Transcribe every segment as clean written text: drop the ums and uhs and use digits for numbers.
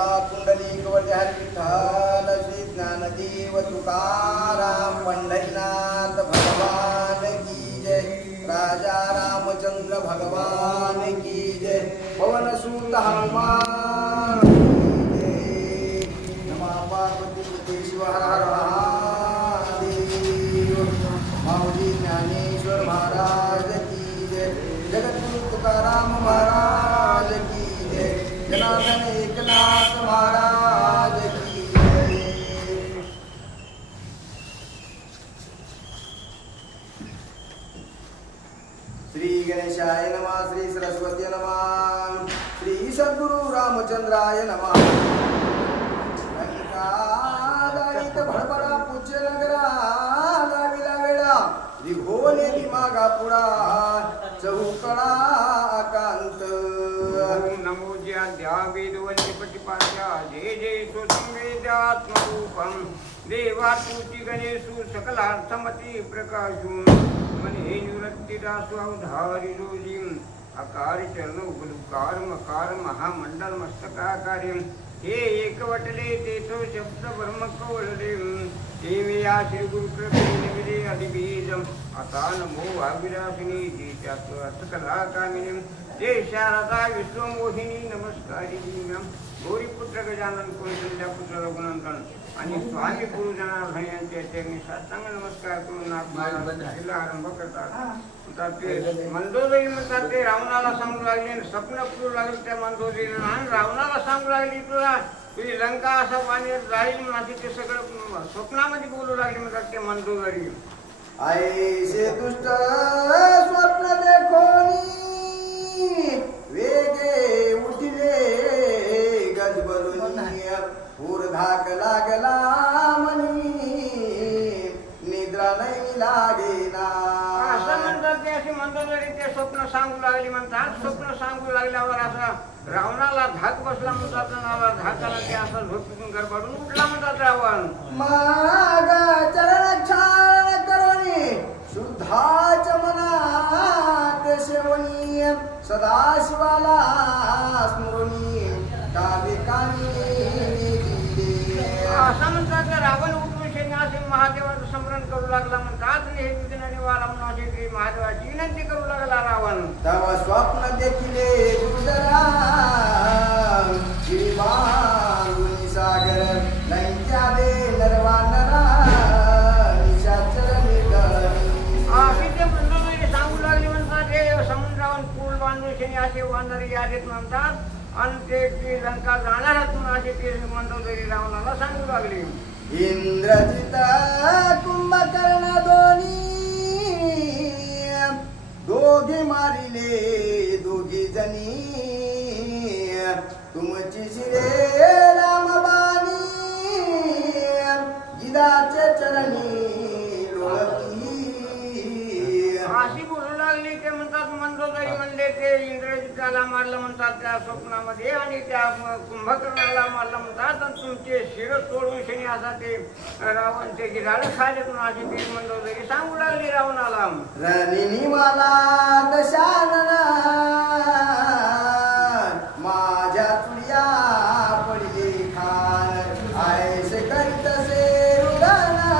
बोला पुंडलिक वरहरी विठ्ठल श्री ज्ञानदेव तुकाराम पंढरीनाथ भगवान की जय राजा रामचंद्र भगवान की जय पवन सूत हनुमान की जय नमः पार्वती शिव हर हर महादेव माऊली ज्ञानेश्वर महाराज की जय जगद्गुरु तुकाराम महाराज की जय जनार्दन एकनाथ महाराज की जय। श्री गणेशाय नमः श्री सरस्वती नमः श्री सद्गुरु रामचंद्राय नमः। लंकादारित भडभडा पूज्य नगरा लाविला वेळा विघोले मागा पुढा चौकडा कांत नमो ज्या वेदवल्लीपटिपाच्या जय जय सुसंवेदात्मरूपं देवा तुची गणेशु सकलार्थमती प्रकाशु मने निवृत्तिदासु अवधारी रोजिं आकार चरण उगलुकार मकार महामंडल मस्तकाकार्यं हे एकवटले तेथो शब्द ब्रह्म कवलले देवी श्री गुरुकृपे निमिरे अधिबीजम् आता नमो वाग्विलासिनी सकलाकामिनीं जय शारदा विश्वमोहिनी नमस्कारिणीं गौरीपुत्र गजानन कौशल्यापुत्र रघुनंदन आणि स्वामी गुरुजनार्दन यांच्या चरणी साष्टांग नमस्कार करून आपला आरंभ करतात. मंदोदरी म्हणतात ते रावणाला सांगू लागले स्वप्न करू लागले त्या मंदोदरीला आणि रावणाला सांगू लागली तुझी लंका असा पाणी जाईल म्हणून ते सगळं स्वप्नामध्ये बोलू लागले म्हणतात ते मंदोदरी. ऐसे दुष्ट स्वप्न देखोनी वेगे उठले गजबजुनी ऊर्धाक लागला मनी निद्रा नाही लागेना. असं म्हणतात ते अशी मंदोदरी ते स्वप्न सांगू लागली म्हणतात. स्वप्न सांगू लागल्यावर असं रावणाला धाक बसला म्हणतात. धाकाला ते असं झोपून गडबडून उठला म्हणतात रावण. माग चरण छान करोनी शुद्धाच मनात सेवनी सदाशिवाला स्मरणी कावे कानी. असं म्हणतात रावण उठून असे महादेवाचं स्मरण करू लागला म्हणतात. हे निवारा म्हणून असे महादेवाची विनंती करू लागला रावण. तव स्वप्न देखिले गुरुदरा गिरिबांगुनी सागर लंक्या दे नरवानरा निशाचर निगरी. असे ते मंदोदरी सांगू लागले म्हणतात. हे समुद्रावर पूल बांधून शनी असे वानरी यादीत म्हणतात आणि ते लंका जाणारच म्हणून असे ते मंदोदरी रावणाला सांगू लागली. इंद्रजित कुंभकर्ण दोन्ही दोघे मारिले दोघी जणी तुमची शिरे रामबाणी गिदाचे चरणी लोळती. अशी बोलू लागली ते म्हणतात मंदोदरी म्हणले ते इंद्रजिताला मारलं म्हणतात त्या स्वप्नामध्ये आणि त्या कुंभकर्णाला मारलं म्हणतात आणि तुमचे शिर तोडून शनी असा ते रावण ते गिराळ खाले म्हणून अशी ती मंदोदरी सांगू लागली रावणाला. रणिनी मला दशानना माझ्या तुळ्या पडले खान ऐसे करीत से रुदना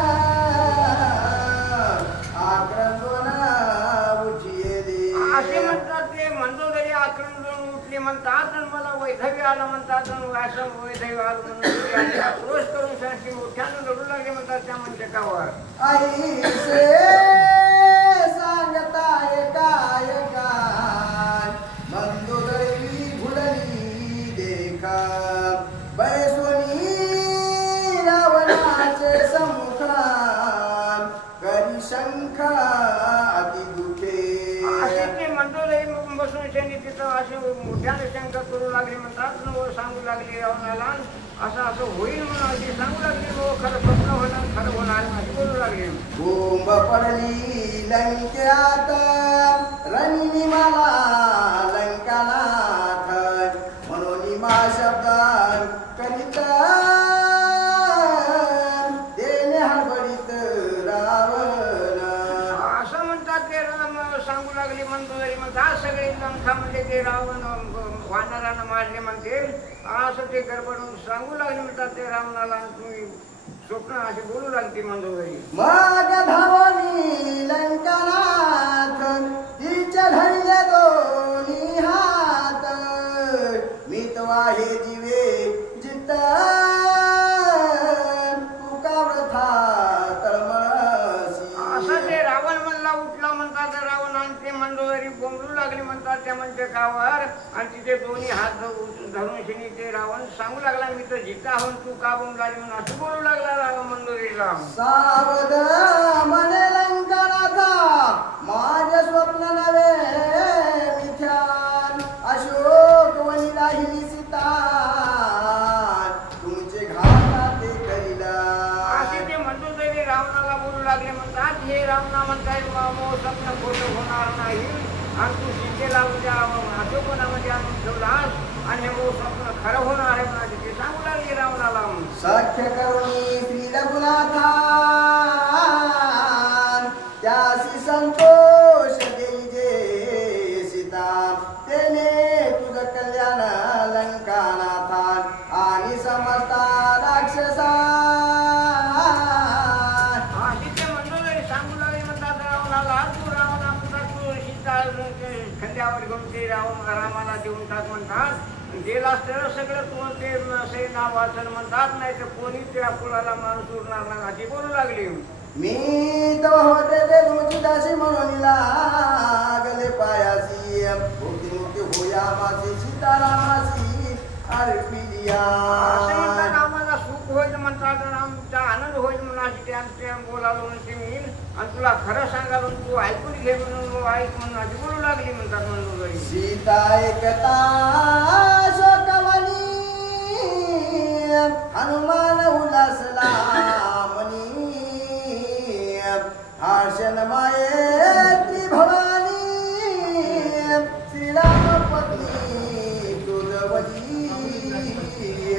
आक्रंदोन उठिले. असे म्हणतात ते मंदोदरी आक्रंदोन उठले म्हणतात आणि मला वैधव्य आलं म्हणतात. असं वैधव्य आलं म्हणून क्रोध करून शांती मोठ्यानं लढू लागले म्हणतात त्या मंचकावर. ऐसे सांगताय काय काय मंदोदरी घुडली देखा बैसोनी रावणाचे समुखान करी शंख अति दुखे. असे ते मंदोदरी बसून शनी तिथं असे मोठ्याने शंख करू लागले म्हणतात. सांगू लागली रावणाला असं असं होईल म्हणून अशी सांगू लागली. खरं स्वप्न होणार खरं होणार अशी बोलू लागली. बोंब पडली लंक्यात रणिनी मला लंकानाथ म्हणून मा शब्द करीत देणे हडबडीत रावण. असं म्हणतात ते सांगू लागली मंदोदरी म्हणतात. सगळे लंका म्हणजे ते रावण वानरांना मारले म्हणते असं ते गडबडून सांगू लागले म्हणतात ते रावणाला आणि तुम्ही स्वप्न असे बोलू लागते मंदोदरी मग धावली लंकानाथ तिच्या धरले दोन्ही हात मी वाहे जीवे जित तुका व्रथा तळमळसी असं ते रावण म्हणला उठला म्हणतात रावण आणि ते मंदोदरी बोंबलू लागले म्हणतात त्या म्हणजे गावावर आणि तिथे दोन्ही हात धरून शिनी ते रावण सांगू लागला मी तर जिता होऊन तू का बोंबलाली म्हणून असं बोलू लागला रावण मंदोदरीला सावध म्हणे लंकानाथा माझे स्वप्न नवे मिथ्यान अशोक वनी राहिली सीता तुमचे घात ते करीला असे ते मंदोदरी रावणाला बोलू लागले म्हणतात हे रावणा म्हणताय मो स्वप्न खोटं होणार नाही आणि तू सीतेला उद्या अशोकवनामध्ये आणून ठेवलास आणि हे स्वप्न खरं होणार आहे म्हणा ते सांगू लागले रावणाला सख्य करुणी श्री रघुनाथा त्यासी संतोष देई जे सीता तेने तुझ कल्याण लंकानाथा आणि समस्ता राक्षसा खंड्यावर घेऊन ते रामाला देऊन टाक म्हणतात गेला तर सगळं तू ते असे नाव वाचन म्हणतात नाही तर कोणी त्या फुलाला माणूस उरणार नाही अशी बोलू लागली मी तो होते ते तुमची दासी म्हणून लागले पायासी मुक्ती मुक्ती होया मासी सीतारामासी अर्पिलिया आम्हाला सुख होईल म्हणतात आमचा आनंद होईल म्हणून अशी त्या बोलालो म्हणते मी आणि तुला खरं सांगालो तू ऐकून घे म्हणून ऐक म्हणून अशी बोलू लागली म्हणतात म्हणून सीता एकता शोकवनी हनुमान उल्हासला मनी हर्षण माये भवानी श्रीराम पत्नी तुझवली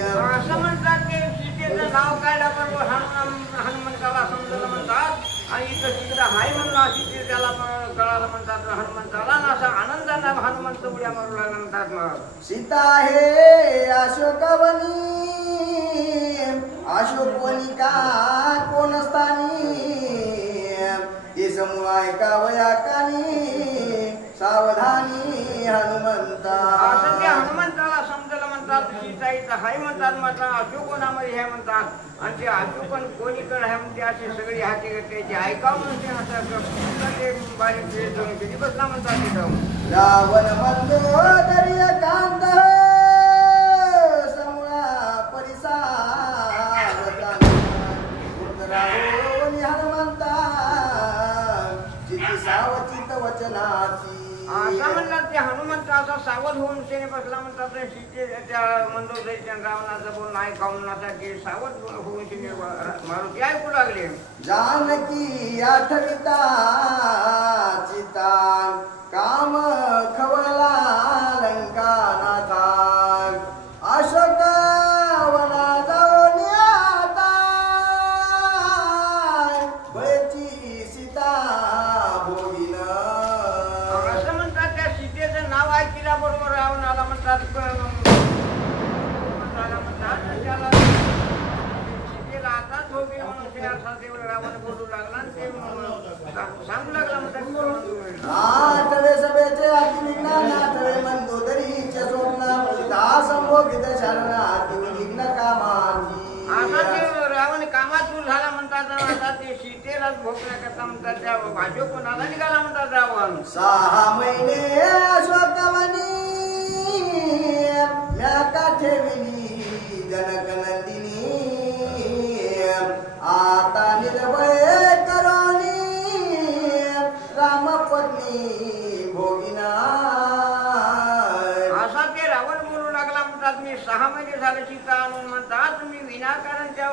असं म्हणतात ते सीतेचं नाव काढला बरोबर हनुमंताला समजलं म्हणतात आणि इथं तिकडं हाय म्हणून अशी त्याला कळालं म्हणतात हनुमंताला ना असा आनंदाने हनुमंत उड्या मारू लागला म्हणतात मग सीता हे अशोकवनी अशोकवनी का कोण स्थानी हे समूह ऐकावया कानी सावधानी हनुमंता असं त्या हनुमंताला समजलं म्हणतात सीताईचं हाय म्हणतात मात्र अशोकवनामध्ये हे म्हणतात आणि ते अशोकन कोणीकडे आहे म्हणते अशी सगळी हाती त्याची ऐकावं म्हणते असं बारीक बसला म्हणतात तिथं रावण मंदोदरी कांत समूहा परिसार हनुमंता चित्ती सावचित वचनाची असं म्हणतात ते हनुमंत असा सावध होऊन सेने बसला म्हणतात सीते त्या मंदोदरीच्या रावणाचं बोलणं ऐकावून की सावध होऊन सेने मारुती ऐकू लागले जानकी आठविता चिता काम खवळला लंकानाथा अशोक वना जाऊन आता बळची सीता भोगिन असं म्हणतात त्या सीतेचं नाव ऐकल्या बरोबर रावणाला म्हणतात त्याला सीतेला आताच भोगिन म्हणून ते रावण बोलू लागला आणि ते सांगू लागला म्हणतात आठवे सभेचे अतिनिघ्न नाथवे मंदोदरीच्या स्वप्न दासंभोगित शरणार्थी निघ्न कामाची आता ते रावण कामातून झाला म्हणतात आता ते सीतेलाच भोगण्याकरता म्हणतात त्या अशोकवनाला निघाला म्हणतात रावण 6 महिने अशोकवनी म्या काठेविली जनकनंदिनी आता निर्भय करोनी रामपत्नी भोगिना असा ते रावण बोलू लागला म्हणतात मी 6 महिने झाले सीता आणून म्हणतात मी विनाकारण त्या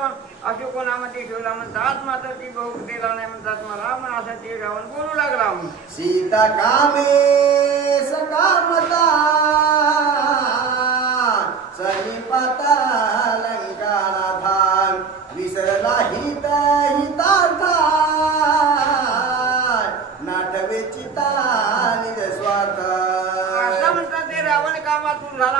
अशोकवनामध्ये ठेवला म्हणतात मात्र ती भोग दिला नाही म्हणतात मला मग असा ते रावण बोलू लागला सीता कामे सकामता सनिपाता लंकानाथा विसरला हितार्था नाटवे चिता निज स्वार्थ असं म्हणतात ते रावण कामातून झाला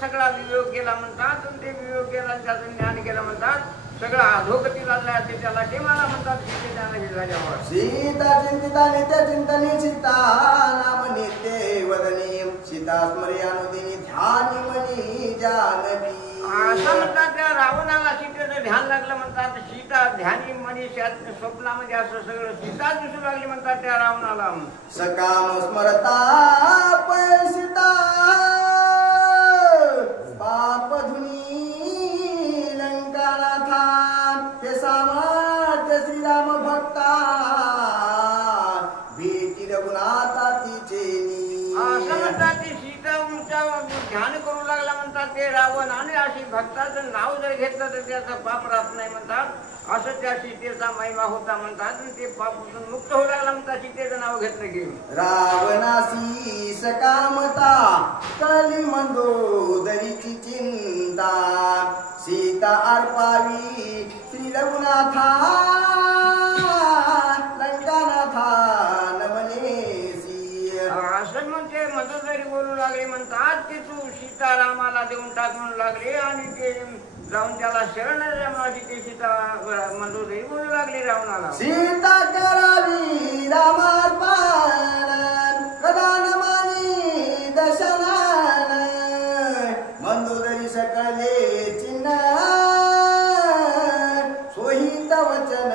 सगळा वियोग केला म्हणतात आणि ते वियोग केला त्याचं ज्ञान केलं म्हणतात सगळं अधोगतीला जायचे त्याला ते मला म्हणतात सीते ज्ञान झाल्यावर सीता चिंतिता नित्य चिंतनी सीता नाम नित्य वदनी सीता स्मर्यानुदिनी ध्यानी मनी जानवी असं म्हणतात त्या रावणाला सीतेचं ध्यान लागलं म्हणतात सीता ध्यानी मनी स्वप्नामध्ये असं सगळं सीता दिसू लागली म्हणतात त्या रावणाला सकाम स्मरता पैसिता पाप धुनी लंकानाथा हे सामर्थ्य श्रीराम भक्ता भेटी रघुनाथा तिचेनी असं म्हणतात ती सीताच्या ध्यान करू लागला म्हणतात ते रावण आणि अशी भक्ताचं नाव जर घेतलं तर त्याचं पाप राहत नाही म्हणतात असं त्या सीतेचा महिमा होता म्हणतात ते पापातून मुक्त होऊ लागला म्हणतात सीतेचं नाव घेतलं की रावणासी सकामता कली मंदोदरीची चिंता सीता अर्पावी श्री रघुनाथा लंकानाथा नमनेसी असं म्हणते मंदोदरी बोलू लागले म्हणतात की तू सीतारामाला देऊन टाक म्हणू लागले आणि ते जाऊन त्याला शरण माझी ते सीता मंदोदरी बोलू लागली रावणाला सीता करावी रामार्पण कदा नमानी दशनान मंदोदरी सकले चिन्ह सोहित वचन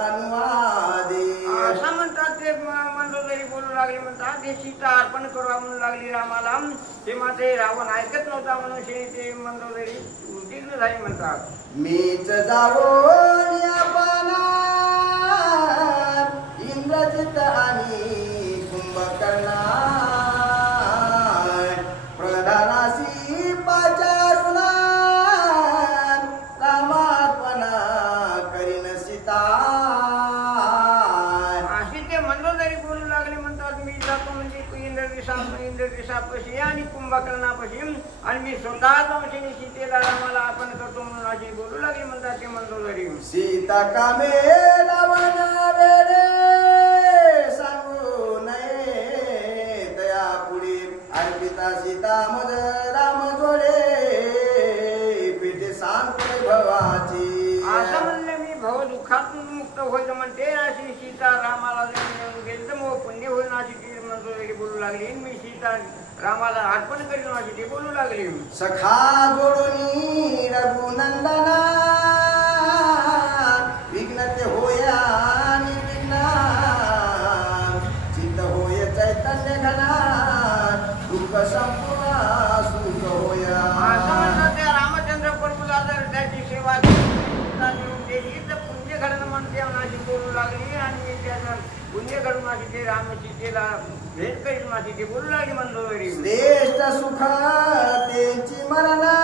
अनुवादे असं म्हणतात ते मंदोदरी बोलू लागली म्हणतात ते सीता अर्पण करू म्हणू लागली रामाला ते मात्र रावण ऐकत नव्हता म्हणून ते मंदोदरी उद्विग्न झाली म्हणतात मीच जावो यापना इंद्रजित आणि कुंभकर्णा प्रधानासी पाचारुणा रामार्पणा करीन सीता अशी ते मंदोदरी बोलू लागले म्हणतात मी जातो म्हणजे इंद्रदिशापाशी आणि कुंभकर्णापाशी आणि मी स्वतः जाऊन सीतेला रामाला आपण करतो म्हणून अशी बोलू लागली म्हणतात ते मंदोदरी सीता कामे लावण वेळे सांगू नये तया पुढे अर्पिता सीता मज राम जोडे पिठे सांगते भवाची असं म्हणले मी भव दुःखातून मुक्त होईल म्हणते अशी सीता रामाला गेली तर मग पुण्य होईल अशी ती मंदोदरी बोलू लागली मी सीता रामाला अर्पण करीन अशी ती बोलू लागली सखा जोडूनी रघुनंदना विघ्नते होया निर्विघ्ना चित्त होय चैतन्य घना दुःख संपूर्ण सुख होया असं म्हणतात त्या रामचंद्र प्रभूला जर त्याची सेवा केली तर पुण्य घडणं म्हणते अशी बोलू लागली आणि मी त्याचं पुण्य घडून माझी ते राम सीतेला भेट करीन माझी ते बोलू लागली मंदोदरी श्रेष्ठ सुख त्यांची मरणा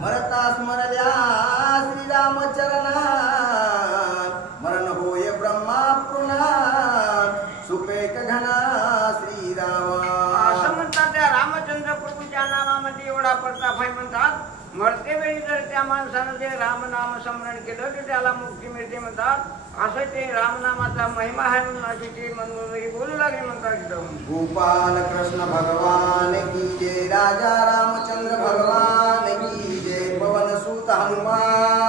मरता स्मरल्या श्रीरामचरणा मरण होय ब्रह्मा पुन्हा सुपेक घना श्रीरामा असं म्हणतात त्या रामचंद्र प्रभूच्या नावामध्ये एवढा प्रताप आहे म्हणतात मरते वेळी जर त्या माणसानं ते रामनाम स्मरण केलं तर त्याला मुक्ती मिळते म्हणतात असं ते रामनामाचा महिमा आहे म्हणून अशी ते मंदोदरी बोलू लागली म्हणतात एकदम गोपाल कृष्ण भगवान की जय राजा रामचंद्र भगवान की जय पवन सुत हनुमान